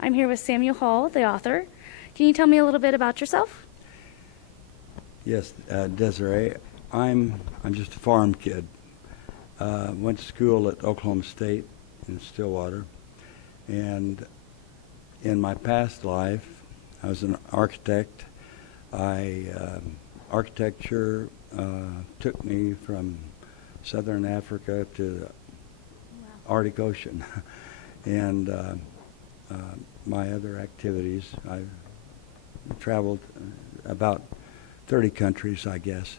I'm here with Samuel Hall, the author. Can you tell me a little bit about yourself? Yes, Desiree. I'm just a farm kid. Went to school at Oklahoma State in Stillwater, and in my past life, I was an architect. Architecture took me from southern Africa to the Arctic Ocean, and my other activities. I've traveled about 30 countries, I guess.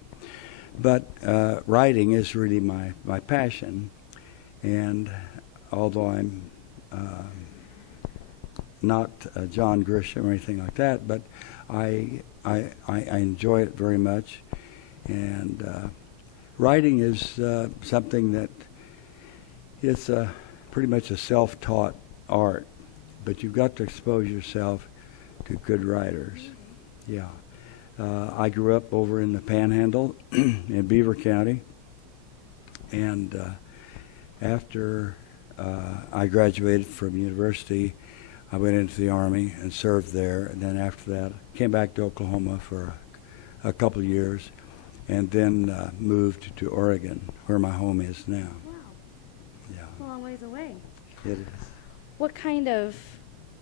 But writing is really my passion, and although I'm not John Grisham or anything like that, but I enjoy it very much, and writing is something that it's pretty much a self-taught art, but you've got to expose yourself to good writers. Yeah. I grew up over in the Panhandle in Beaver County, and after I graduated from university, I went into the Army and served there, and then after that, came back to Oklahoma for a couple of years, and then moved to Oregon, where my home is now. Wow. Yeah. A long ways away. It is. What kind of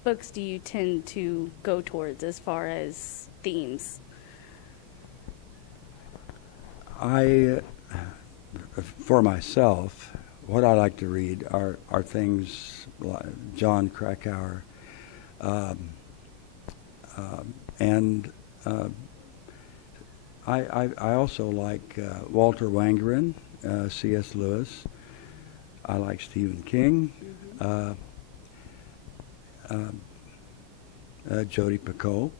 books do you tend to go towards as far as themes? For myself, what I like to read are things like John Krakauer, and I also like Walter Wangerin, C.S. Lewis. I like Stephen King, Jodi Picoult,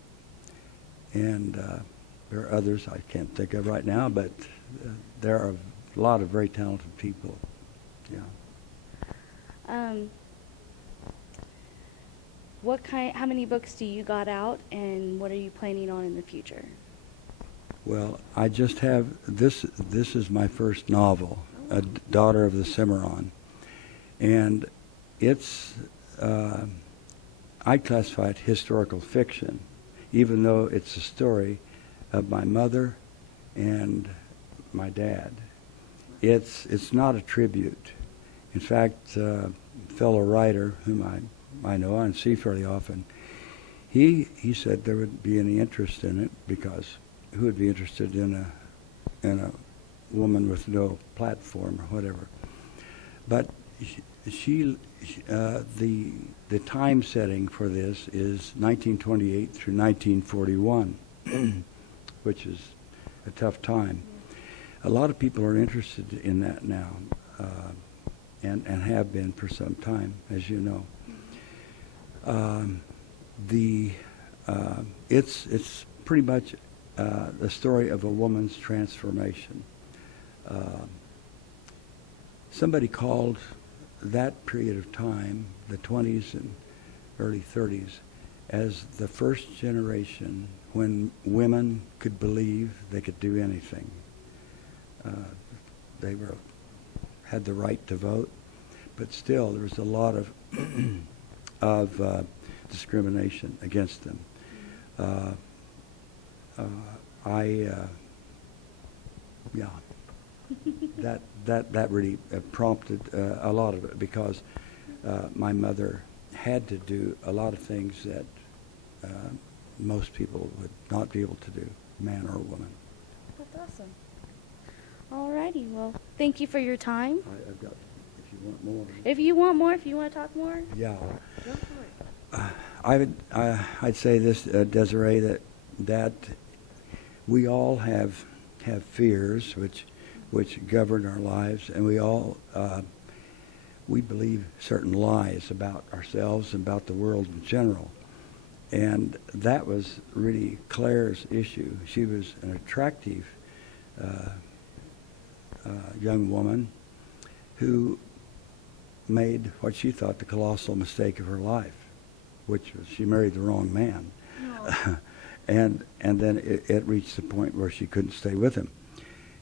and there are others I can't think of right now, but there are a lot of very talented people. Yeah. How many books do you got out, and what are you planning on in the future? Well, I just have this. This is my first novel, A Daughter of the Cimarron, and it's. I classify it historical fiction, even though it's a story of my mother and my dad. It's not a tribute. In fact, a fellow writer whom I know and see fairly often, he said there would be any interest in it, because who would be interested in a woman with no platform or whatever? But the time setting for this is 1928 through 1941, which is a tough time. A lot of people are interested in that now, and have been for some time, as you know. It's pretty much the story of a woman's transformation. Somebody called that period of time, the 20s and early 30s, as the first generation when women could believe they could do anything. They had the right to vote, but still there was a lot of discrimination against them. That really prompted a lot of it, because my mother had to do a lot of things that most people would not be able to do, man or woman. That's awesome. Alrighty, well, thank you for your time. I've got, if you want more. If you want more, if you want to talk more, Yeah. go for it. I'd say this, Desiree, that we all have fears which govern our lives, and we all we believe certain lies about ourselves and about the world in general. And that was really Claire's issue. She was an attractive young woman who made what she thought the colossal mistake of her life, which was she married the wrong man. No. and then it reached the point where she couldn't stay with him.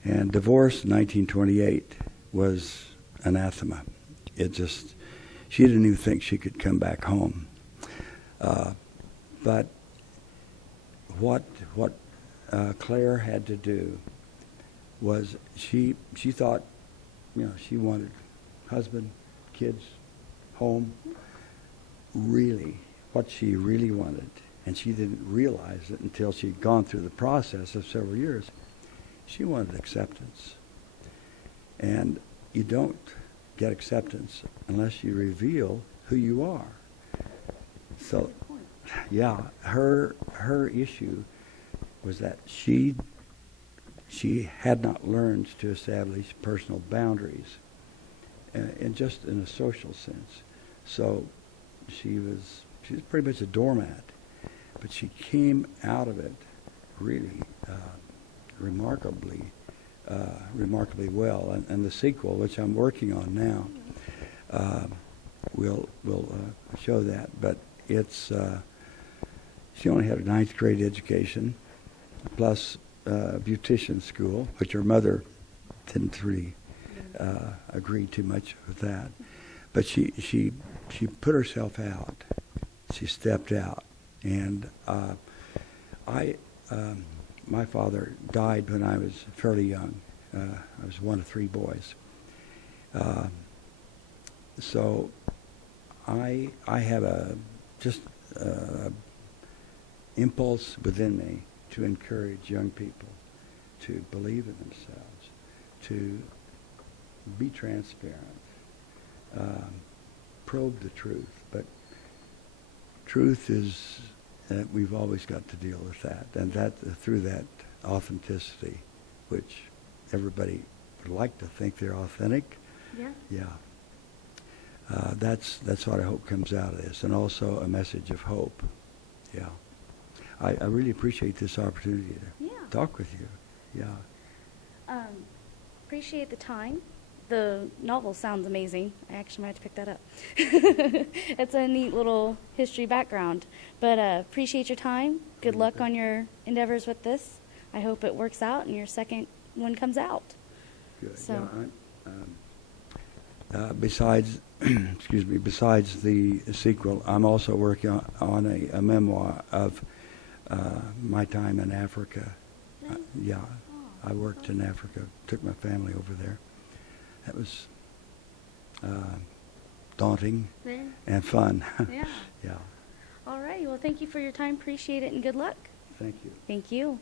And divorce in 1928 was anathema. It just, she didn't even think she could come back home. But what Claire had to do was she thought, she wanted husband, kids, home. Really, what she really wanted, and she didn't realize it until she'd gone through the process of several years, she wanted acceptance. And you don't get acceptance unless you reveal who you are. So, yeah, her issue was that she had not learned to establish personal boundaries, and just in a social sense. So she was pretty much a doormat, but she came out of it really remarkably well. And the sequel, which I'm working on now, will show that. But it's she only had a 9th grade education, plus beautician school, which her mother didn't really agree too much with that. But she put herself out. She stepped out, and my father died when I was fairly young. I was one of 3 boys. So I have a impulse within me to encourage young people to believe in themselves, to be transparent, probe the truth. But truth is that we've always got to deal with that, and that through that authenticity, which everybody would like to think they're authentic. Yeah. Yeah. That's what I hope comes out of this, and also a message of hope. Yeah. I really appreciate this opportunity to talk with you. Yeah. Appreciate the time. The novel sounds amazing. I actually might have to pick that up. It's a neat little history background. But appreciate your time. Good luck on your endeavors with this. I hope it works out and your second one comes out. Good. So. Yeah, besides the sequel, I'm also working on a memoir of my time in Africa. Yeah, I worked in Africa, took my family over there. That was daunting and fun. Yeah. Yeah. All right. Well, thank you for your time. Appreciate it, and good luck. Thank you. Thank you.